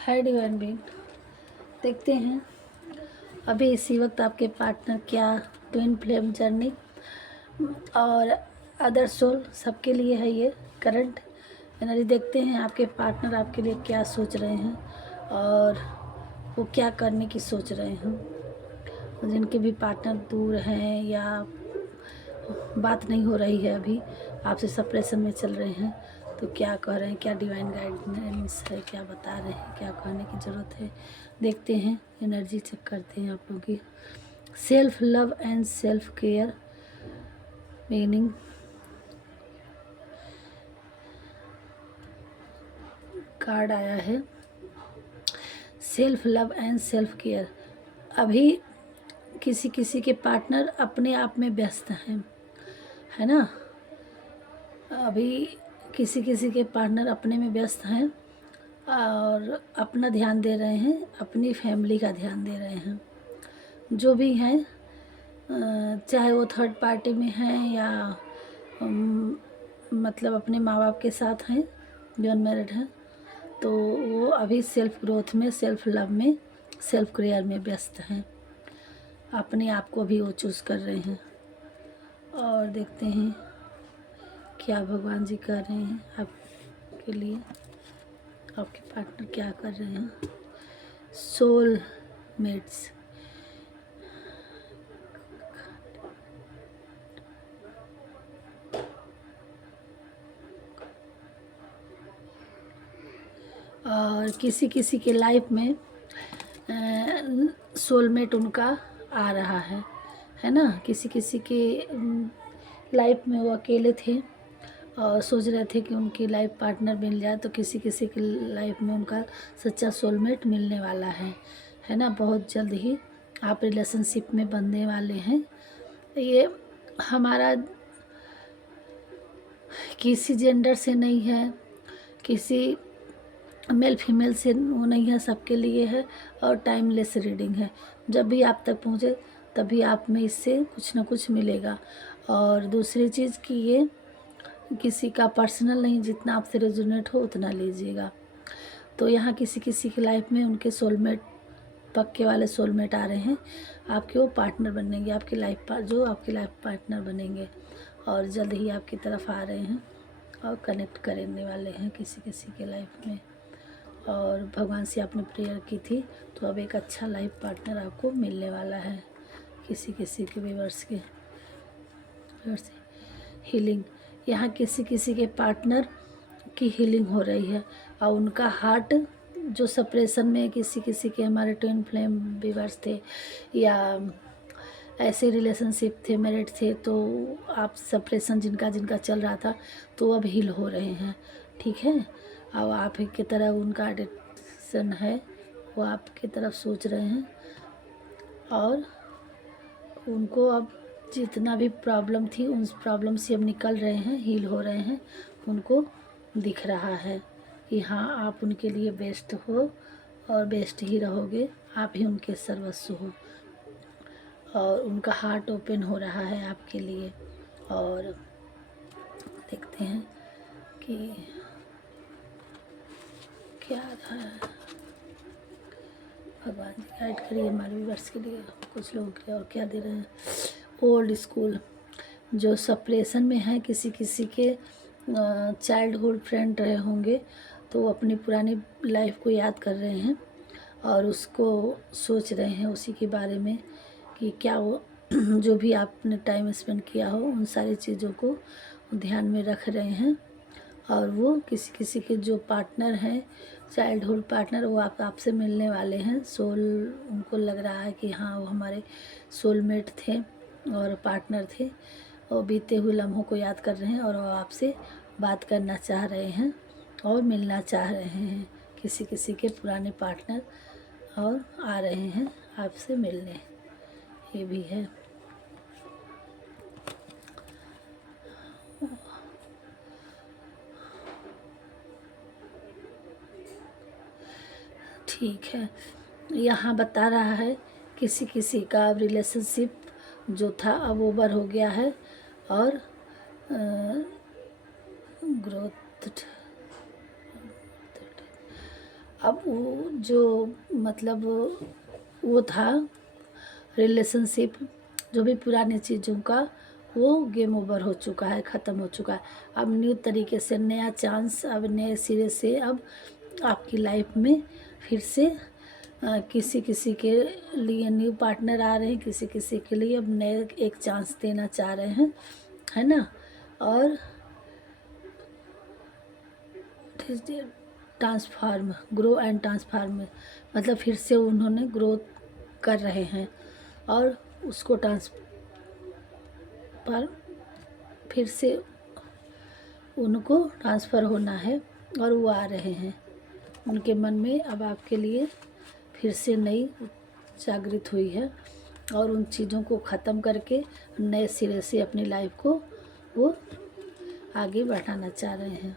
हाय divine being, देखते हैं अभी इसी वक्त आपके पार्टनर क्या ट्विन फ्लेम जर्नी और अदर सोल सबके लिए है। ये करंट एनर्जी देखते हैं आपके पार्टनर आपके लिए क्या सोच रहे हैं और वो क्या करने की सोच रहे हैं। जिनके भी पार्टनर दूर हैं या बात नहीं हो रही है, अभी आपसे सेपरेशन में चल रहे हैं, तो क्या कह रहे हैं, क्या डिवाइन गाइडेंस है, क्या बता रहे हैं, क्या कहने की ज़रूरत है, देखते हैं। एनर्जी चेक करते हैं आप लोगों की। Self love and self care meaning card आया है। Self love and self care. अभी किसी किसी के पार्टनर अपने आप में व्यस्त हैं, है ना। अभी किसी किसी के पार्टनर अपने में व्यस्त हैं और अपना ध्यान दे रहे हैं, अपनी फैमिली का ध्यान दे रहे हैं। जो भी हैं, चाहे वो थर्ड पार्टी में हैं या मतलब अपने माँ बाप के साथ हैं जो अनमैरिड हैं, तो वो अभी सेल्फ ग्रोथ में, सेल्फ लव में, सेल्फ केयर में व्यस्त हैं। अपने आप को भी वो चूज़ कर रहे हैं। और देखते हैं क्या भगवान जी कर रहे हैं आपके लिए, आपके पार्टनर क्या कर रहे हैं। Soul mates. और किसी किसी के लाइफ में सोलमेट उनका आ रहा है ना। किसी किसी के लाइफ में वो अकेले थे और सोच रहे थे कि उनकी लाइफ पार्टनर मिल जाए, तो किसी किसी की लाइफ में उनका सच्चा सोलमेट मिलने वाला है ना। बहुत जल्द ही आप रिलेशनशिप में बनने वाले हैं। ये हमारा किसी जेंडर से नहीं है, किसी मेल फीमेल से वो नहीं है, सबके लिए है। और टाइमलेस रीडिंग है। जब भी आप तक पहुँचे तभी आप में इससे कुछ ना कुछ मिलेगा। और दूसरी चीज़ कि ये किसी का पर्सनल नहीं, जितना आपसे रेजोनेट हो उतना लीजिएगा। तो यहाँ किसी किसी की लाइफ में उनके सोलमेट, पक्के वाले सोलमेट आ रहे हैं, आपके वो पार्टनर बनेंगे, आपकी लाइफ जो आपकी लाइफ पार्टनर बनेंगे और जल्द ही आपकी तरफ आ रहे हैं और कनेक्ट करने वाले हैं किसी किसी के लाइफ में। और भगवान से आपने प्रेयर की थी, तो अब एक अच्छा लाइफ पार्टनर आपको मिलने वाला है। किसी किसी के व्यूअर्स के हीलिंग, यहाँ किसी किसी के पार्टनर की हीलिंग हो रही है और उनका हार्ट जो सेपरेशन में, किसी किसी के हमारे ट्विन फ्लेम व्यूअर्स थे या ऐसे रिलेशनशिप थे, मैरिड थे, तो आप सेपरेशन जिनका जिनका चल रहा था, तो अब हील हो रहे हैं, ठीक है। अब आप ही की तरह उनका एडिक्शन है, वो आपकी तरफ सोच रहे हैं और उनको अब जितना भी प्रॉब्लम थी उन प्रॉब्लम से अब निकल रहे हैं, हील हो रहे हैं। उनको दिख रहा है कि हाँ, आप उनके लिए बेस्ट हो और बेस्ट ही रहोगे, आप ही उनके सर्वस्व हो। और उनका हार्ट ओपन हो रहा है आपके लिए। और देखते हैं कि क्या रहा है। भगवान जी गाइड करिए हमारे व्यूअर्स के लिए, कुछ लोगों के और क्या दे रहे हैं। ओल्ड स्कूल, जो सेपरेशन में है, किसी किसी के चाइल्डहुड फ्रेंड रहे होंगे, तो वो अपनी पुरानी लाइफ को याद कर रहे हैं और उसको सोच रहे हैं, उसी के बारे में कि क्या वो जो भी आपने टाइम स्पेंड किया हो उन सारी चीज़ों को ध्यान में रख रहे हैं। और वो किसी किसी के जो पार्टनर हैं, चाइल्डहुड पार्टनर, वो आपसे मिलने वाले हैं। सोल, उनको लग रहा है कि हाँ, वो हमारे सोलमेट थे और पार्टनर थे। और बीते हुए लम्हों को याद कर रहे हैं और वो आपसे बात करना चाह रहे हैं और मिलना चाह रहे हैं। किसी किसी के पुराने पार्टनर और आ रहे हैं आपसे मिलने, ये भी है। ठीक है, यहाँ बता रहा है किसी किसी का रिलेशनशिप जो था अब ओवर हो गया है और ग्रोथ अब वो जो मतलब वो था रिलेशनशिप, जो भी पुरानी चीज़ों का, वो गेम ओवर हो चुका है, ख़त्म हो चुका है। अब न्यू तरीके से नया चांस, अब नए सिरे से अब आपकी लाइफ में फिर से किसी किसी के लिए न्यू पार्टनर आ रहे हैं, किसी किसी के लिए अब नए एक चांस देना चाह रहे हैं, है ना। और ट्रांसफार्म, ग्रो एंड ट्रांसफार्म, मतलब फिर से उन्होंने ग्रोथ कर रहे हैं और उसको ट्रांसफर फिर से उनको ट्रांसफ़र होना है और वो आ रहे हैं। उनके मन में अब आपके लिए फिर से नई जागृत हुई है और उन चीज़ों को ख़त्म करके नए सिरे से अपनी लाइफ को वो आगे बढ़ाना चाह रहे हैं।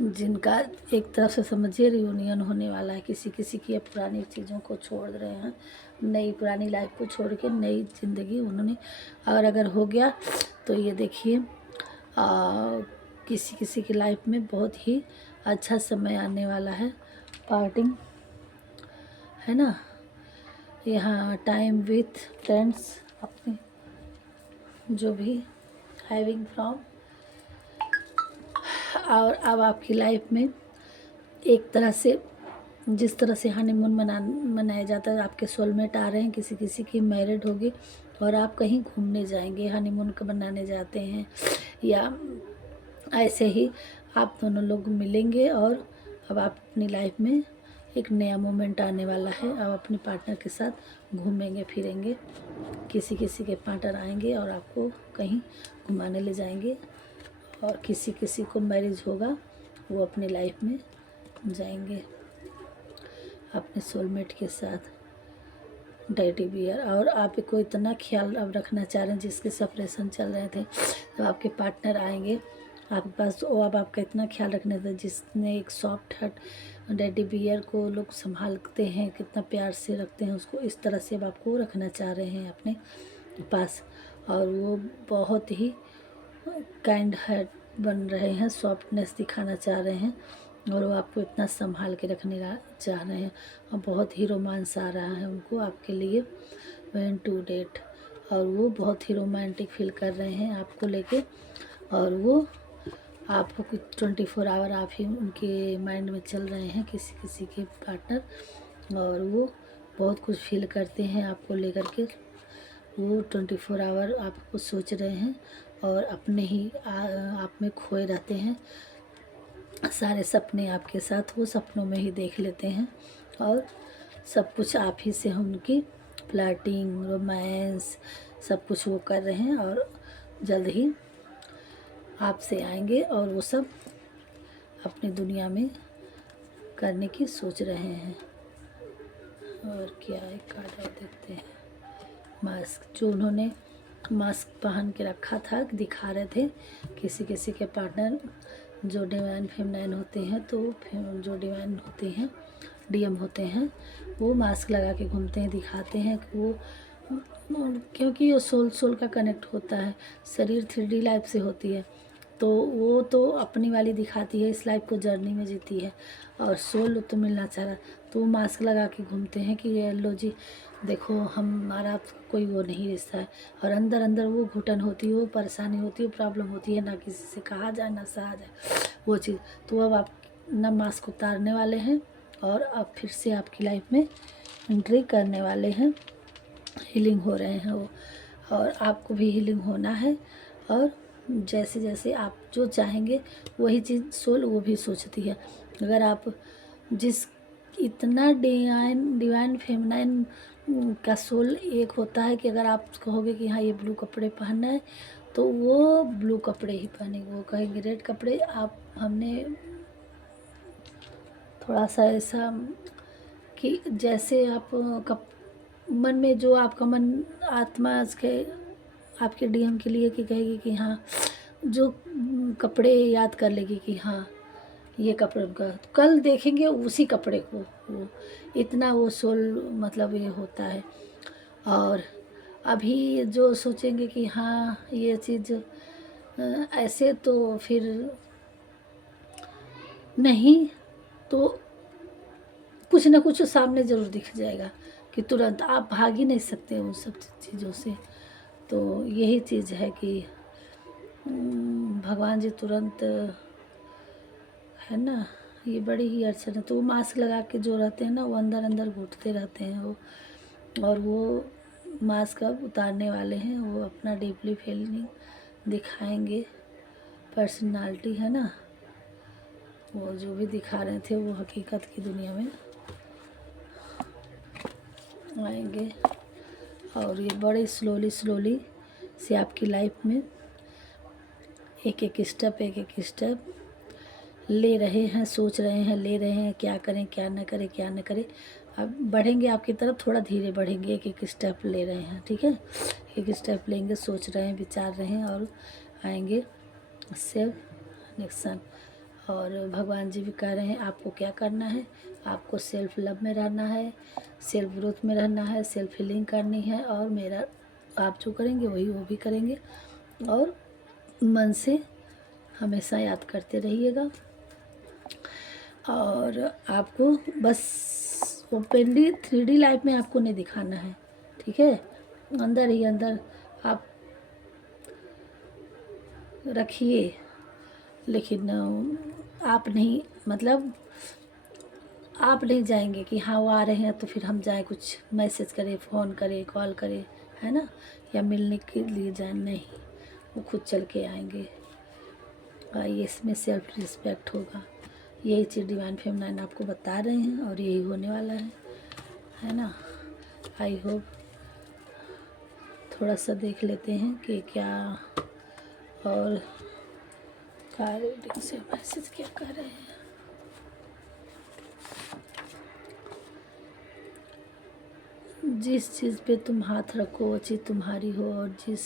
जिनका एक तरफ से समझिए रियूनियन होने वाला है, किसी किसी की अब पुरानी चीज़ों को छोड़ रहे हैं, नई पुरानी लाइफ को छोड़ के नई ज़िंदगी उन्होंने, और अगर हो गया तो ये देखिए किसी किसी की लाइफ में बहुत ही अच्छा समय आने वाला है, पार्टिंग, है ना। यहाँ टाइम विथ फ्रेंड्स, अपने जो भी हैविंग फ्रॉम, और अब आपकी लाइफ में एक तरह से जिस तरह से हनीमून मनाया जाता है, आपके सोलमेट आ रहे हैं, किसी किसी की मैरिड होगी और आप कहीं घूमने जाएंगे, हनीमून का मनाने जाते हैं, या ऐसे ही आप दोनों लोग मिलेंगे और अब आप अपनी लाइफ में एक नया मोमेंट आने वाला है। अब अपने पार्टनर के साथ घूमेंगे फिरेंगे, किसी किसी के पार्टनर आएंगे और आपको कहीं घुमाने ले जाएंगे, और किसी किसी को मैरिज होगा, वो अपनी लाइफ में जाएंगे अपने सोलमेट के साथ, डैडी बियर। और आपको इतना ख्याल अब रखना चाह रहे हैं, जिसके सेपरेशन चल रहे थे, तो आपके पार्टनर आएंगे आपके पास, वो अब आपका इतना ख्याल रखने था, जिसने एक सॉफ्ट हार्ट डैडी बियर को लोग संभालते हैं, कितना प्यार से रखते हैं उसको, इस तरह से अब आपको रखना चाह रहे हैं अपने पास। और वो बहुत ही काइंड हार्ट बन रहे हैं, सॉफ्टनेस दिखाना चाह रहे हैं, और वो आपको इतना संभाल के रखने का चाह रहे हैं, और बहुत ही रोमांस आ रहा है उनको आपके लिए, वेन टू डेट। और वो बहुत ही रोमांटिक फील कर रहे हैं आपको लेके, और वो आपको कुछ 24 आवर आप ही उनके माइंड में चल रहे हैं, किसी किसी के पार्टनर, और वो बहुत कुछ फील करते हैं आपको लेकर के। वो 24 आवर आपको सोच रहे हैं और अपने ही आप में खोए रहते हैं, सारे सपने आपके साथ वो सपनों में ही देख लेते हैं, और सब कुछ आप ही से उनकी फ्लर्टिंग, रोमांस, सब कुछ वो कर रहे हैं, और जल्द ही आपसे आएंगे और वो सब अपनी दुनिया में करने की सोच रहे हैं। और क्या एक कार्ड और देखते हैं, मास्क, जो उन्होंने मास्क पहन के रखा था, दिखा रहे थे किसी किसी के पार्टनर जो डिवाइन फेमिनाइन होते हैं, तो जो डिवाइन होते हैं, डीएम होते हैं, वो मास्क लगा के घूमते हैं, दिखाते हैं कि वो, क्योंकि ये सोल का कनेक्ट होता है, शरीर 3D लाइफ से होती है, तो वो तो अपनी वाली दिखाती है, इस लाइफ को जर्नी में जीती है, और सोल तो मिलना चाह रहा, तो वो मास्क लगा के घूमते हैं कि ये लो जी देखो हमारा कोई वो नहीं रिश्ता है, और अंदर अंदर वो घुटन होती है, वो परेशानी होती है, वो प्रॉब्लम होती है, ना किसी से कहा जाए ना सहा जाए वो चीज़। तो अब आप ना मास्क उतारने वाले हैं, और अब फिर से आपकी लाइफ में एंट्री करने वाले हैं, हीलिंग हो रहे हैं वो, और आपको भी हीलिंग होना है, और जैसे जैसे आप जो चाहेंगे वही चीज़ सोल वो भी सोचती है। अगर आप जिस इतना डिवाइन फेमिनाइन का सोल एक होता है कि अगर आप कहोगे कि हाँ ये ब्लू कपड़े पहनना है, तो वो ब्लू कपड़े ही पहनेंगे, वो कहेंगे रेड कपड़े। आप हमने थोड़ा सा ऐसा कि जैसे आप मन में जो आपका मन आत्मा के आपके डीएम के लिए कि कहेगी कि हाँ, जो कपड़े याद कर लेगी कि हाँ ये कपड़े उनका, कल देखेंगे उसी कपड़े को, वो इतना वो सोल मतलब ये होता है। और अभी जो सोचेंगे कि हाँ ये चीज़ ऐसे, तो फिर नहीं, तो कुछ ना कुछ सामने ज़रूर दिख जाएगा कि तुरंत आप भाग ही नहीं सकते उन सब चीज़ों से। तो यही चीज़ है कि भगवान जी तुरंत, है ना, ये बड़ी ही अड़चन है। तो वो मास्क लगा के जो रहते हैं ना, वो अंदर अंदर घुटते रहते हैं वो, और वो मास्क अब उतारने वाले हैं। वो अपना डीपली फीलिंग दिखाएंगे, पर्सनालिटी, है ना, वो जो भी दिखा रहे थे वो हकीकत की दुनिया में आएंगे। और ये बड़े स्लोली से आपकी लाइफ में एक एक स्टेप ले रहे हैं, सोच रहे हैं, ले रहे हैं, क्या करें क्या न करें, क्या न करें। अब बढ़ेंगे आपकी तरफ, थोड़ा धीरे बढ़ेंगे, एक एक स्टेप ले रहे हैं, ठीक है। एक स्टेप लेंगे, सोच रहे हैं, विचार रहे हैं, और आएंगे सेल्फ नेक्शन। और भगवान जी भी कह रहे हैं आपको क्या करना है, आपको सेल्फ लव में रहना है, सेल्फ ग्रोथ में रहना है, सेल्फ हीलिंग करनी है। और मेरा आप जो करेंगे वही वो भी करेंगे, और मन से हमेशा याद करते रहिएगा। और आपको बस ओपनली 3D लाइफ में आपको नहीं दिखाना है, ठीक है। अंदर ही अंदर आप रखिए, लेकिन आप नहीं, मतलब आप नहीं जाएंगे कि हाँ वो आ रहे हैं तो फिर हम जाएं, कुछ मैसेज करें, फ़ोन करें, कॉल करें, है ना, या मिलने के लिए जाएं, नहीं, वो खुद चल के आएंगे। ये इसमें सेल्फ रिस्पेक्ट होगा। यही चीज़ डिवाइन फेमिनाइन आपको बता रहे हैं, और यही होने वाला है ना। आई होप थोड़ा सा देख लेते हैं कि क्या और कार रीडिंग से मैसेज क्या कर रहे हैं। जिस चीज़ पे तुम हाथ रखो वो चीज़ तुम्हारी हो, और जिस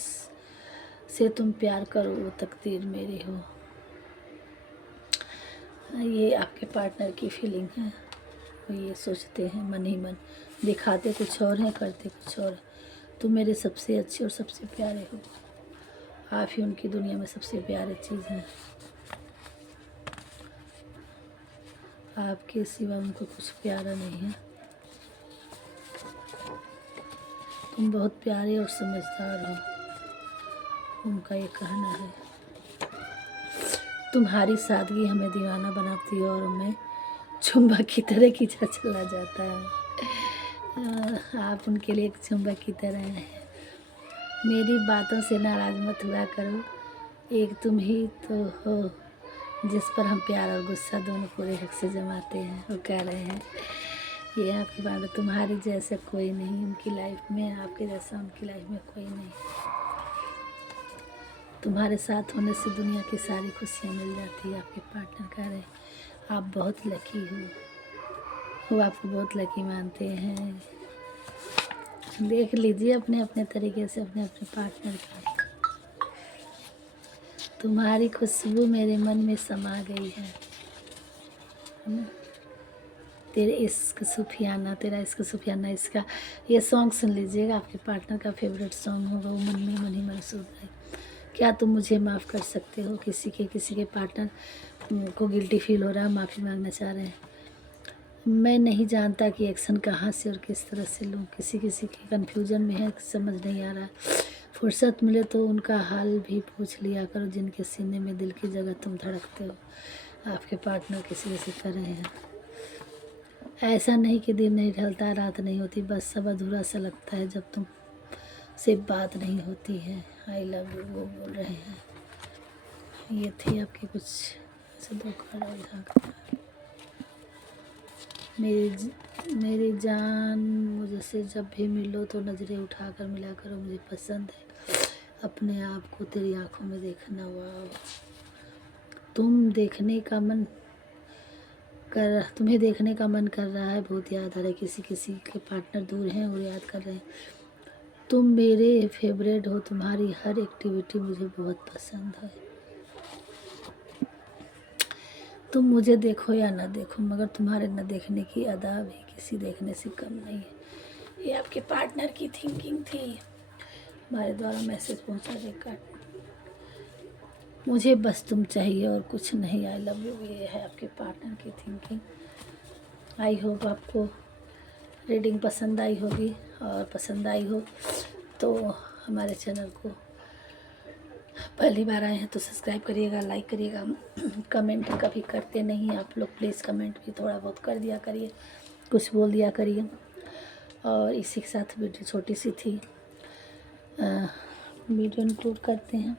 से तुम प्यार करो वो तकदीर मेरी हो। ये आपके पार्टनर की फीलिंग है। वो ये सोचते हैं मन ही मन, दिखाते कुछ और हैं, करते कुछ और। तुम मेरे सबसे अच्छे और सबसे प्यारे हो। आप ही उनकी दुनिया में सबसे प्यारी चीज़ हैं। आपके सिवा उनको कुछ प्यारा नहीं है। तुम बहुत प्यारे और समझदार हो, उनका ये कहना है। तुम्हारी सादगी हमें दीवाना बनाती है, और हमें चुंबक की तरह खींचा चला जाता है। आप उनके लिए एक चुंबक की तरह हैं। मेरी बातों से नाराज़ मत हुआ करो, एक तुम ही तो हो जिस पर हम प्यार और गुस्सा दोनों पूरे हक से जमाते हैं। वो कह रहे हैं ये आपकी बात, तुम्हारी जैसा कोई नहीं उनकी लाइफ में, आपके जैसा उनकी लाइफ में कोई नहीं। तुम्हारे साथ होने से दुनिया की सारी खुशियाँ मिल जाती है। आपके पार्टनर कह रहे हैं आप बहुत लकी हो, वो आपको बहुत लकी मानते हैं। देख लीजिए अपने अपने तरीके से अपने अपने पार्टनर का। तुम्हारी खुशबू मेरे मन में समा गई है ना। तेरे इश्क सूफियाना, तेरा इश्क सूफियाना, इसका ये सॉन्ग सुन लीजिएगा। आपके पार्टनर का फेवरेट सॉन्ग होगा, वो मन में मन ही मन सुन रहे। क्या तुम मुझे माफ़ कर सकते हो? किसी के पार्टनर को गिल्टी फील हो रहा है, माफ़ी मांगना चाह रहे हैं। मैं नहीं जानता कि एक्शन कहाँ से और किस तरह से लूँ। किसी के कन्फ्यूजन में है, समझ नहीं आ रहा। फुर्सत मिले तो उनका हाल भी पूछ लिया करो, जिनके सीने में दिल की जगह तुम धड़कते हो। आपके पार्टनर किसी से कर रहे हैं। ऐसा नहीं कि दिन नहीं ढलता, रात नहीं होती, बस सब अधूरा सा लगता है जब तुम से बात नहीं होती है। आई लव यू वो बोल रहे हैं। ये थे आपके कुछ ऐसे दो कार्ड। मेरी जान, मुझसे जब भी मिलो तो नज़रें उठाकर मिला करो, मुझे पसंद है अपने आप को तेरी आंखों में देखना। वाह, तुम्हें देखने का मन कर रहा है, बहुत याद आ रहा है। किसी के पार्टनर दूर हैं और याद कर रहे हैं। तुम मेरे फेवरेट हो, तुम्हारी हर एक्टिविटी मुझे बहुत पसंद है। तुम मुझे देखो या ना देखो, मगर तुम्हारे न देखने की अदा भी किसी देखने से कम नहीं है। ये आपके पार्टनर की थिंकिंग थी, हमारे द्वारा मैसेज पहुंचा देकर। मुझे बस तुम चाहिए और कुछ नहीं, आई लव यू, ये है आपके पार्टनर की थिंकिंग। आई होप आपको रीडिंग पसंद आई होगी, और पसंद आई हो तो हमारे चैनल को पहली बार आए हैं तो सब्सक्राइब करिएगा, लाइक करिएगा। कमेंट कभी करते नहीं आप लोग, प्लीज़ कमेंट भी थोड़ा बहुत कर दिया करिए, कुछ बोल दिया करिए। और इसी के साथ वीडियो छोटी सी थी, वीडियो इंक्लूड करते हैं।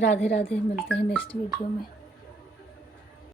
राधे राधे, मिलते हैं नेक्स्ट वीडियो में।